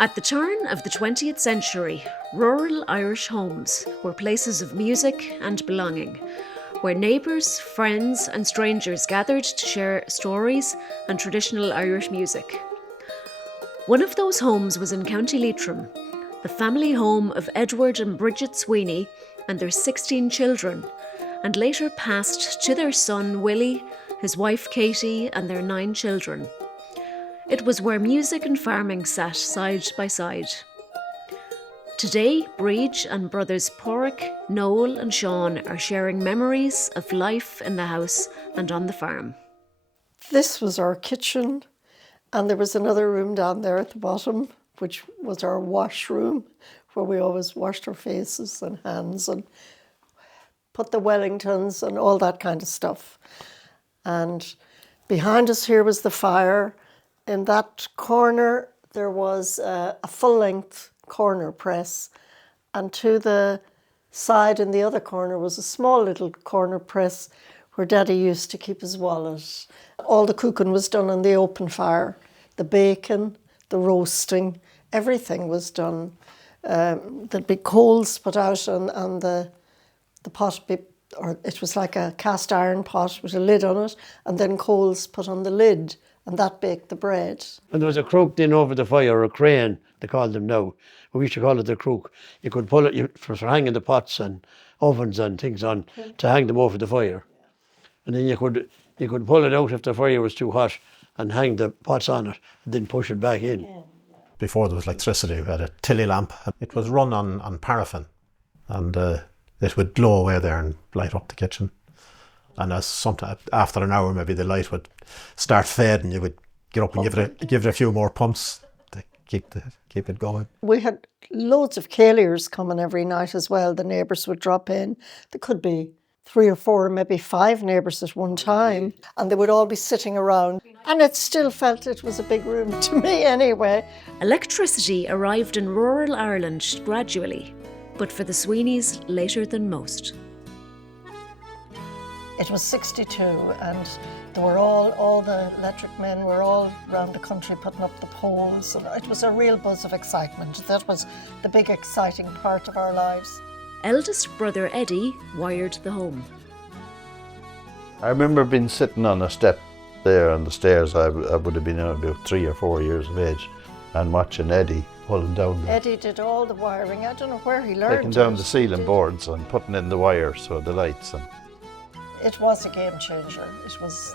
At the turn of the 20th century, rural Irish homes were places of music and belonging, where neighbours, friends and strangers gathered to share stories and traditional Irish music. One of those homes was in County Leitrim, the family home of Edward and Bridget Sweeney and their 16 children, and later passed to their son Willie, his wife Katie and their 9 children. It was where music and farming sat side by side. Today, Breach and brothers Porrick, Noel and Sean are sharing memories of life in the house and on the farm. This was our kitchen, and there was another room down there at the bottom, which was our washroom, where we always washed our faces and hands and put the Wellingtons and all that kind of stuff. And behind us here was the fire. In that corner, there was a full-length corner press, and to the side in the other corner was a small little corner press where Daddy used to keep his wallet. All the cooking was done on the open fire. The bacon, the roasting, everything was done. There'd be coals put out on the pot, or it was like a cast iron pot with a lid on it, and then coals put on the lid, and that baked the bread. And there was a crook then over the fire, or a crane, they call them now. We used to call it the crook. You could pull it for hanging the pots and ovens and things on, to hang them over the fire. And then you could pull it out if the fire was too hot and hang the pots on it, and then push it back in. Before there was electricity, we had a tilly lamp. It was run on paraffin, and it would glow away there and light up the kitchen. And after an hour, maybe the light would start fading. You would get up and give it a few more pumps to keep it going. We had loads of Caliers coming every night as well. The neighbours would drop in. There could be 3 or 4, maybe 5 neighbours at one time, and they would all be sitting around. And it still felt it was a big room to me anyway. Electricity arrived in rural Ireland gradually, but for the Sweeneys later than most. It was 62, and they were all the electric men were all around the country putting up the poles, and it was a real buzz of excitement. That was the big exciting part of our lives. Eldest brother Eddie wired the home. I remember being sitting on a step there on the stairs. I would have been about 3 or 4 years of age, and watching Eddie pulling down. Eddie did all the wiring. I don't know where he learned. Taking down the ceiling boards and putting in the wires, so the lights. It was a game changer. It was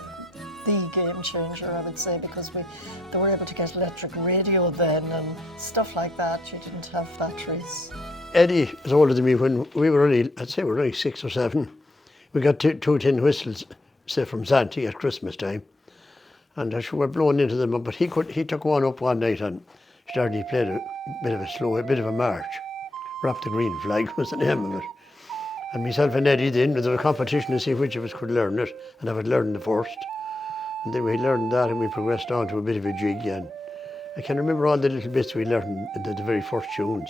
the game changer, I would say, because they were able to get electric radio then and stuff like that. You didn't have batteries. Eddie was older than me when we were only, I'd say we were only 6 or 7. We got two tin whistles, say from Santi at Christmas time, and we were blown into them. But he took one up one night and he played a bit of a march. Wrap the Green Flag was the name of it. And myself and Eddie then, there was a competition to see which of us could learn it, and I would learn the first. And then we learned that, and we progressed on to a bit of a jig, and I can remember all the little bits we learned in the very first tunes.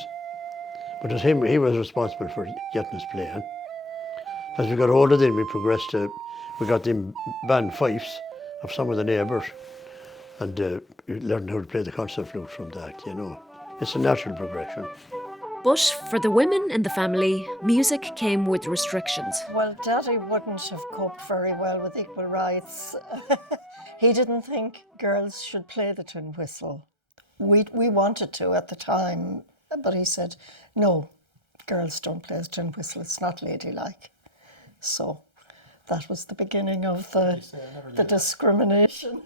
But it was him, he was responsible for getting us playing. As we got older then, we progressed to, we got them band fifes of some of the neighbours, and we learned how to play the concert flute from that, you know. It's a natural progression. But for the women in the family, music came with restrictions. Well, Daddy wouldn't have coped very well with equal rights. He didn't think girls should play the tin whistle. We wanted to at the time, but he said, no, girls don't play the tin whistle, it's not ladylike. So that was the beginning of the discrimination.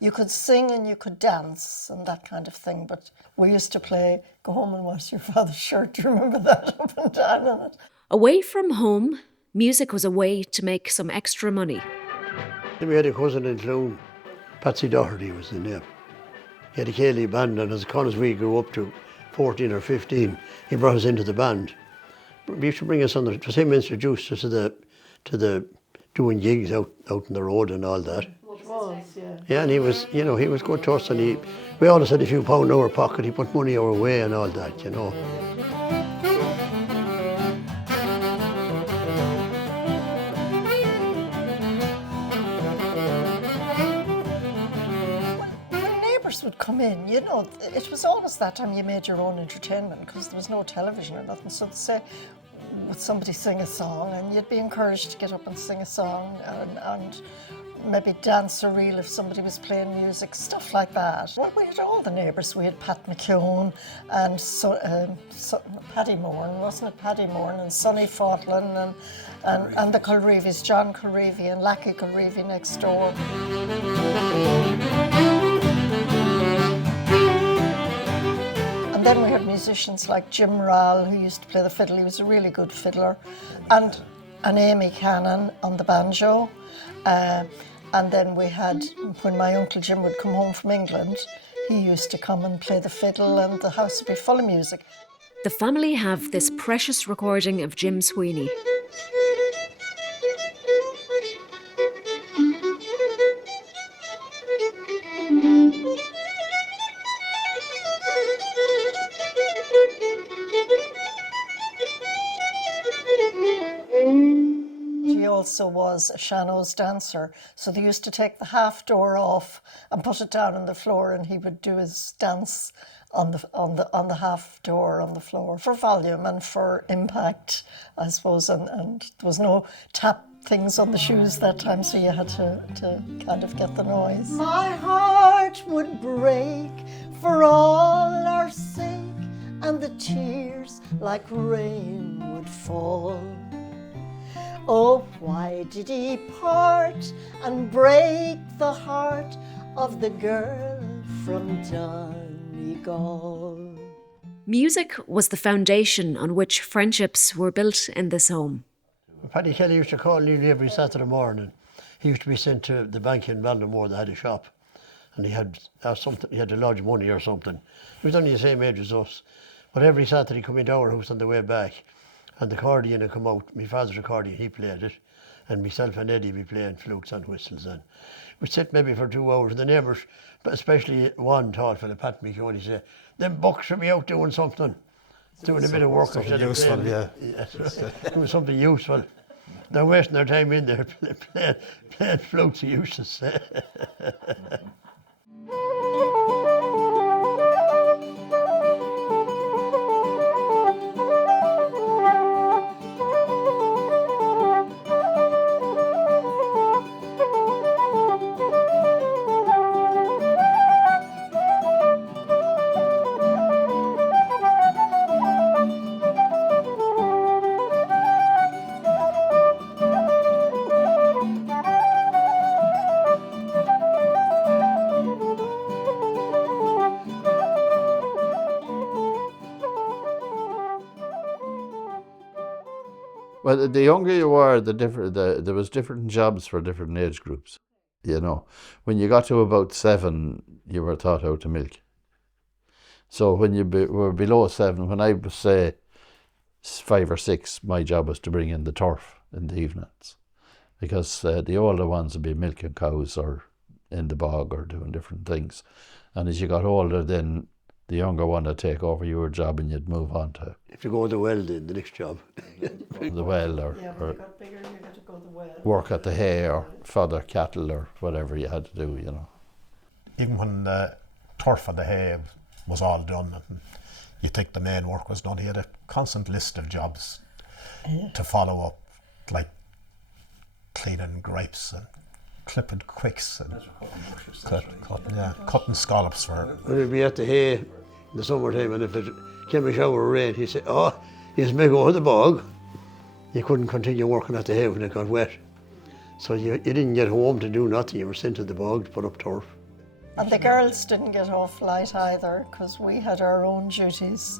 You could sing and you could dance and that kind of thing, but we used to play Go Home and Wash Your Father's Shirt. Do you remember that? Up and down on it. Away from home, music was a way to make some extra money. Then we had a cousin in Clown, Patsy Doherty was the name. He had a Cayley band, and as we grew up to 14 or 15, he brought us into the band. He used to bring us on it was him who introduced us to the doing gigs out on the road and all that. Yeah, and he was good to us, and we always had a few pound in our pocket. He put money our way and all that, you know. would come in, you know, it was always that time you made your own entertainment because there was no television or nothing. So to say, would somebody sing a song and you'd be encouraged to get up and sing a song and maybe dance a reel if somebody was playing music, stuff like that. Well, we had all the neighbours. We had Pat McKeown and Paddy Moran, wasn't it? Paddy Moran and Sonny Faughtlin and the Culreevys, John Culreevy and Lackey Culreevy next door. And then we had musicians like Jim Rall, who used to play the fiddle. He was a really good fiddler. And Amy Cannon on the banjo. And then we had, when my Uncle Jim would come home from England, he used to come and play the fiddle and the house would be full of music. The family have this precious recording of Jim Sweeney. He also was a Shannon's dancer, so they used to take the half door off and put it down on the floor, and he would do his dance on the half door on the floor for volume and for impact, I suppose. And there was no tap things on the shoes that time, so you had to kind of get the noise. My heart would break for all our sake, and the tears like rain would fall. Oh, why did he part and break the heart of the girl from Donegal? Music was the foundation on which friendships were built in this home. Paddy Kelly used to call nearly every Saturday morning. He used to be sent to the bank in Drumnamore. They had a shop, and he had something. He had to lodge money or something. He was only the same age as us, but every Saturday he'd come into our house on the way back. And the accordion would come out, my father's accordion, he played it, and myself and Eddie would be playing flutes and whistles. And we'd sit maybe for 2 hours, and the neighbours, but especially one tall fella, Pat McKeown, he'd say, them bucks should be out doing something, doing a bit of work instead of useful, playing. yeah. Doing something useful. They're wasting their time in there playing flutes, he used to say. Well, the younger you were, there was different jobs for different age groups. You know, when you got to about 7, you were taught how to milk. So when you were below 7, when I was say 5 or 6, my job was to bring in the turf in the evenings, because the older ones would be milking cows or in the bog or doing different things. And as you got older, then the younger one would take over your job and you'd move on to If you go to the well, then the next job. the well or Yeah, when you got bigger, you had to go to the well. work at the hay or fodder cattle or whatever you had to do, you know. Even when the turf and the hay was all done and you think the main work was done, he had a constant list of jobs to follow up, like cleaning grapes and clipping quicks and cutting scallops for. When we'd be at the hay in the summertime, and if it came a shower of rain, he'd say, oh, he's may go to the bog. You couldn't continue working at the hay when it got wet. So you didn't get home to do nothing, you were sent to the bog to put up turf. And the girls didn't get off light either, because we had our own duties.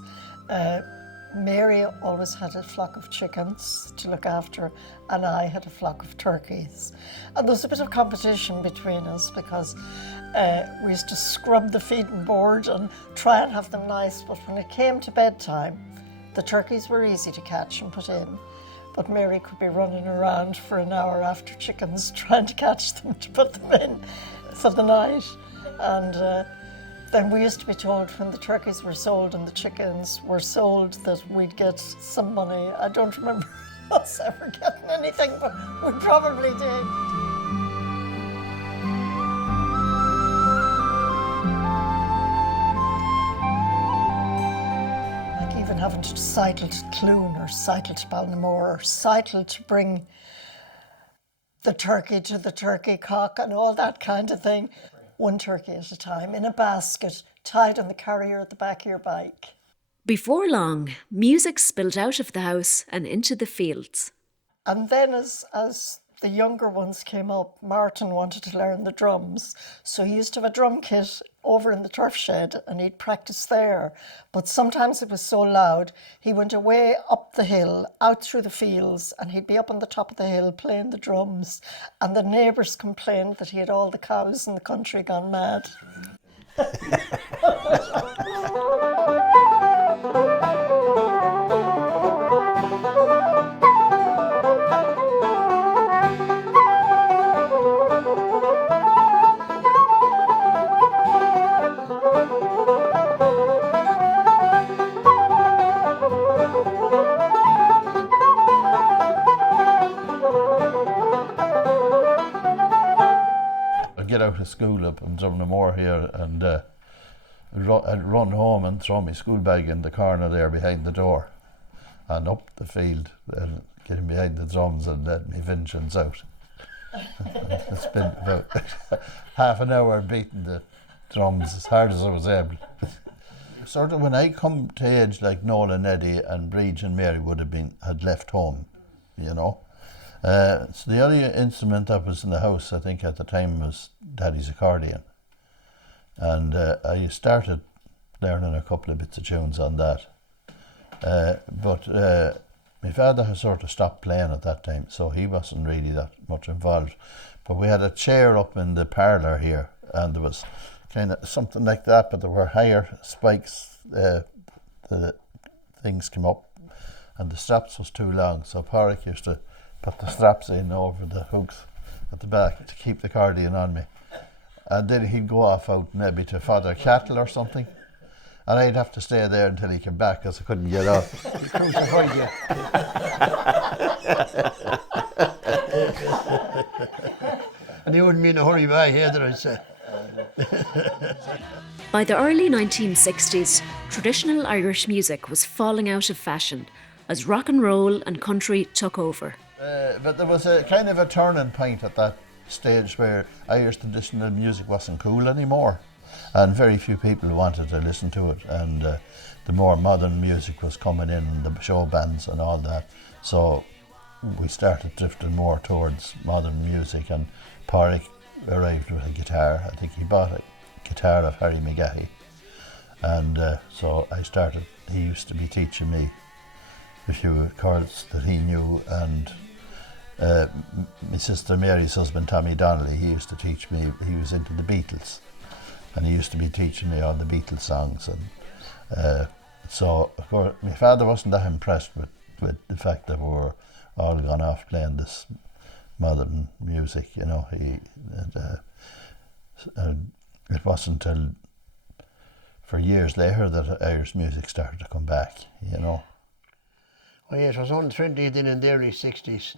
Mary always had a flock of chickens to look after, and I had a flock of turkeys. And there was a bit of competition between us, because we used to scrub the feeding board and try and have them nice, but when it came to bedtime, the turkeys were easy to catch and put in. But Mary could be running around for an hour after chickens trying to catch them to put them in for the night. And then we used to be told when the turkeys were sold and the chickens were sold that we'd get some money. I don't remember us ever getting anything, but we probably did. to cycle to Clune or cycle to Ballinamore or cycle to bring the turkey to the turkey cock and all that kind of thing. One turkey at a time in a basket tied on the carrier at the back of your bike. Before long, music spilled out of the house and into the fields. And then as the younger ones came up, Martin wanted to learn the drums. So he used to have a drum kit over in the turf shed and he'd practice there. But sometimes it was so loud, he went away up the hill, out through the fields, and he'd be up on the top of the hill playing the drums. And the neighbours complained that he had all the cows in the country gone mad. Get out of school up in Drumnamore here and I'd run home and throw my school bag in the corner there behind the door and up the field and getting behind the drums and let me vengeance out. It's been about half an hour beating the drums as hard as I was able. Sort of when I come to age like Noel and Eddie and Bridge and Mary had left home, you know. So the only instrument that was in the house, I think at the time, was Daddy's accordion. And I started learning a couple of bits of tunes on that. But my father had sort of stopped playing at that time, so he wasn't really that much involved. But we had a chair up in the parlour here, and there was kind of something like that, but there were higher spikes. The things came up, and the straps was too long, so Porrick used to put the straps in over the hooks at the back to keep the accordion on me. And then he'd go off out maybe to fodder cattle or something. And I'd have to stay there until he came back because I couldn't get off. He crucified you. And he wouldn't be in a hurry back either, I'd say. By the early 1960s, traditional Irish music was falling out of fashion as rock and roll and country took over. But there was a kind of a turning point at that stage where Irish traditional music wasn't cool anymore, and very few people wanted to listen to it, and the more modern music was coming in, the show bands and all that. So we started drifting more towards modern music, and Porrick arrived with a guitar. I think he bought a guitar of Harry McGahey, and so I started. He used to be teaching me a few chords that he knew, and my sister Mary's husband Tommy Donnelly, he used to teach me. He was into the Beatles, and he used to be teaching me all the Beatles songs, and so of course my father wasn't that impressed with the fact that we were all gone off playing this modern music, you know. It wasn't until for years later that Irish music started to come back, you know. Well, yeah, it was unfriendly then in the early 60s,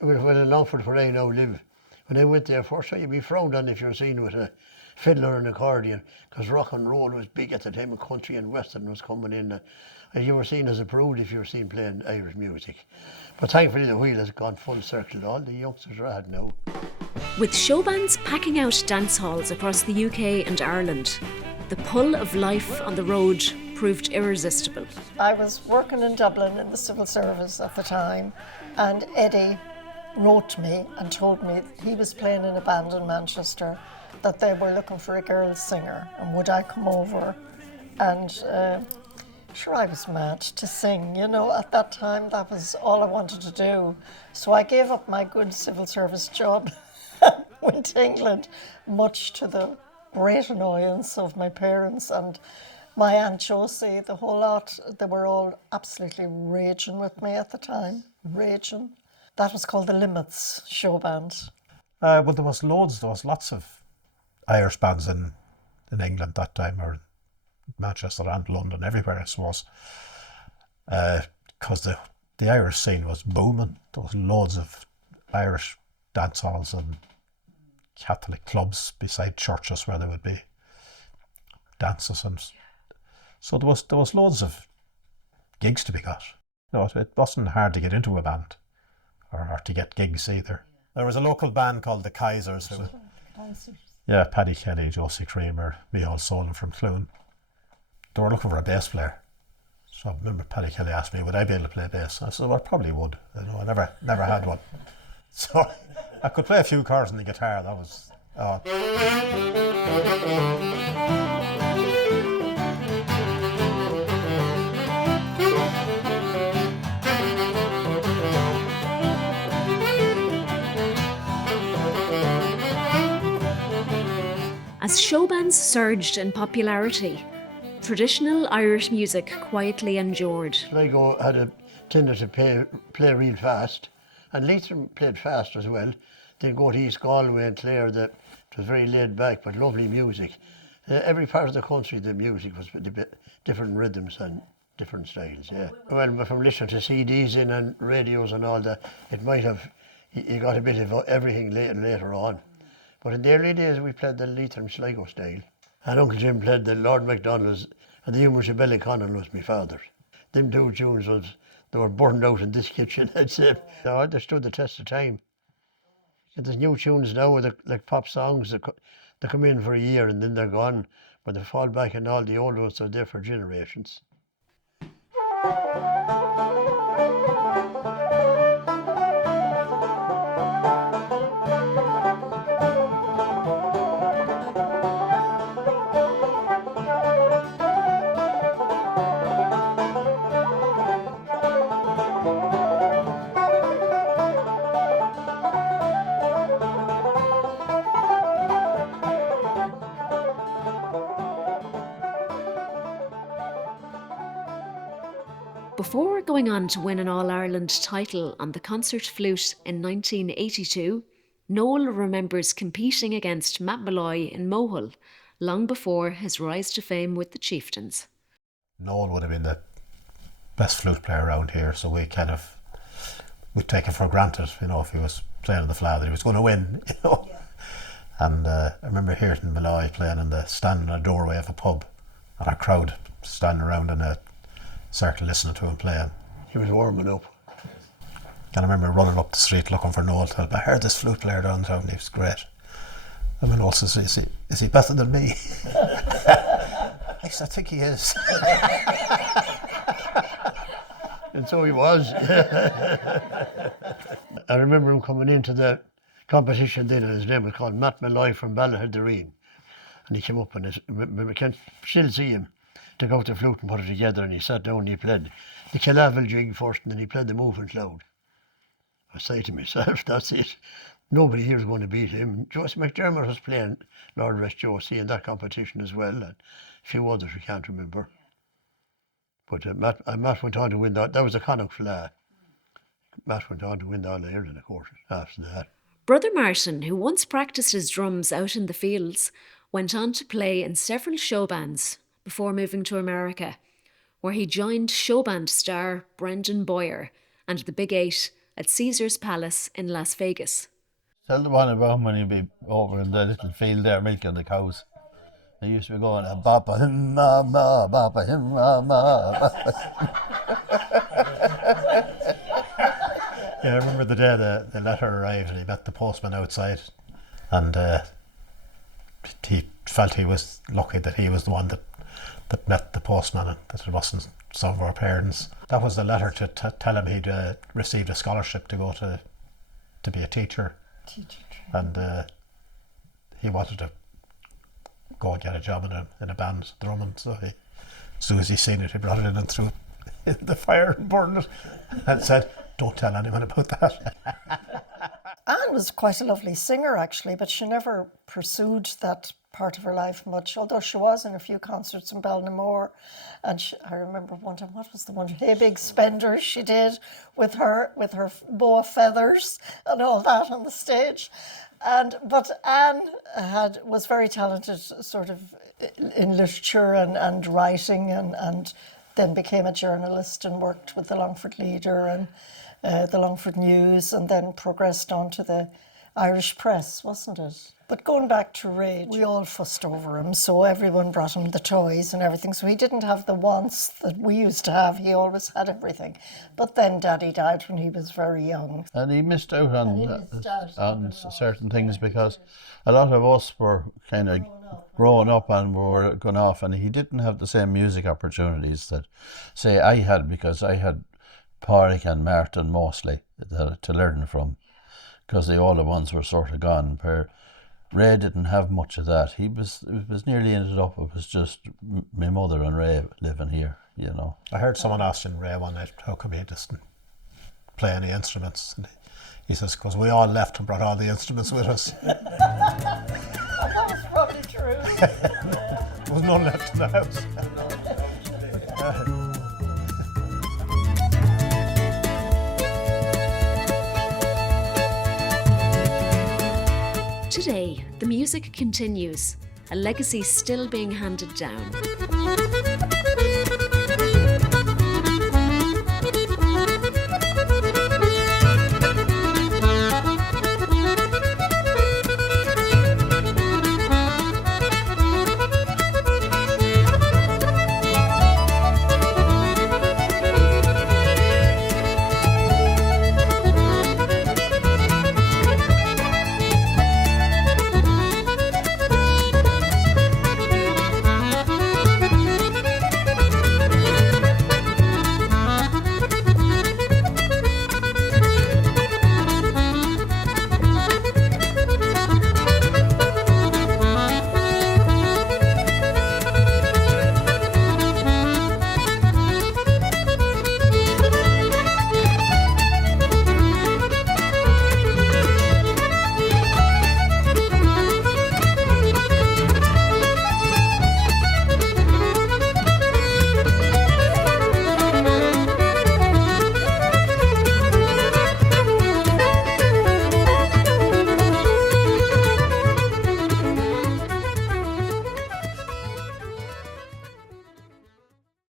with Longford where I now live. When I went there first, you'd be frowned on if you were seen with a fiddle or an accordion, because rock and roll was big at the time, and country and western was coming in. And you were seen as a prude if you were seen playing Irish music. But thankfully the wheel has gone full circle. All the youngsters are at now. With show bands packing out dance halls across the UK and Ireland, the pull of life on the road proved irresistible. I was working in Dublin in the civil service at the time, and Eddie wrote me and told me he was playing in a band in Manchester, that they were looking for a girl singer, and would I come over? And sure, I was mad to sing, you know. At that time, that was all I wanted to do. So I gave up my good civil service job, went to England, much to the great annoyance of my parents and my Aunt Josie, the whole lot. They were all absolutely raging with me at the time, raging. That was called the Limits show band. Well, there was lots of Irish bands in England that time, or Manchester and London, everywhere I suppose, because the Irish scene was booming. There was loads of Irish dance halls and Catholic clubs beside churches where there would be dances, and so there was loads of gigs to be got. No, it wasn't hard to get into a band or to get gigs either. There was a local band called the Kaisers. Yeah, Paddy Kelly, Josie Creamer, Micheál Solon from Clune. They were looking for a bass player. So I remember Paddy Kelly asked me, would I be able to play bass? I said, well, I probably would. You know, I never had one. So I could play a few chords on the guitar. That was... As show bands surged in popularity, traditional Irish music quietly endured. Sligo had a tendency to play real fast, and Leitrim played fast as well. They'd go to East Galway and Clare, it was very laid back but lovely music. Every part of the country the music was different rhythms and different styles, yeah. Well, from listening to CDs in and radios and all that, it might have, you got a bit of everything later on. But in the early days we played the Leitrim Sligo style. And Uncle Jim played the Lord MacDonald's, and the Humours of Ballyconnell was my father's. Them two tunes they were burned out in this kitchen, I'd say. They stood the test of time. There's new tunes now, like pop songs, they come in for a year and then they're gone, but they fall back and all the old ones are there for generations. Before going on to win an All-Ireland title on the concert flute in 1982, Noel remembers competing against Matt Malloy in Mohill long before his rise to fame with the Chieftains. Noel would have been the best flute player around here, so we'd take it for granted, you know, if he was playing on the flat that he was going to win, you know. Yeah. And I remember hearing Malloy playing standing in a doorway of a pub, and our crowd standing around in a circle listening to him playing. He was warming up. And I remember running up the street looking for Noel. I heard this flute player downtown, he was great. And then Noel says, is he better than me? I said, I think he is. And so he was. I remember him coming into the competition then, and his name was called Matt Malloy from Ballahaddereen. And he came up and I can still see him. Took out the flute and put it together, and he sat down and he played the Killavel jig first, and then he played the Moving Cloud. I say to myself, that's it. Nobody here is going to beat him. Josie McDermott was playing Lord Rest Josie in that competition as well, and a few others we can't remember. But Matt went on to win that. That was a Connacht Fla. Matt went on to win the All-Ireland, of course, after that. Brother Martin, who once practiced his drums out in the fields, went on to play in several show bands before moving to America, where he joined showband star Brendan Boyer and the Big Eight at Caesar's Palace in Las Vegas. Tell the one about when you'd be over in the little field there milking the cows. They used to be going, bapa him mama, bapa him mama. Yeah, I remember the day the letter arrived and he met the postman outside, and he felt he was lucky that he was the one that met the postman and that it wasn't some of our parents. That was the letter to tell him he'd received a scholarship to go to be a teacher. And he wanted to go and get a job in a band drumming, so as soon as he seen it, he brought it in and threw it in the fire and burned it and said, don't tell anyone about that. Anne was quite a lovely singer actually, but she never pursued that part of her life much, although she was in a few concerts in Drumnamore. And I remember one time, what was the one, Hey Big Spender, she did with her bow of feathers and all that on the stage. But Anne was very talented sort of in literature and writing, and then became a journalist and worked with the Longford Leader and the Longford News, and then progressed on to the Irish press, wasn't it? But going back to Ray, we all fussed over him, so everyone brought him the toys and everything. So he didn't have the wants that we used to have. He always had everything. But then Daddy died when he was very young. And he missed out on certain things because a lot of us were kind of growing up and were going off, and he didn't have the same music opportunities that, say, I had, because I had Pádraig and Martin mostly to learn from, because the older ones were sort of gone. Where Ray didn't have much of that. It was nearly ended up, it was just my mother and Ray living here, you know. I heard someone asking Ray one night, how come he doesn't play any instruments? And he says, because we all left and brought all the instruments with us. That was probably true. There was none left in the house. Today, the music continues, a legacy still being handed down.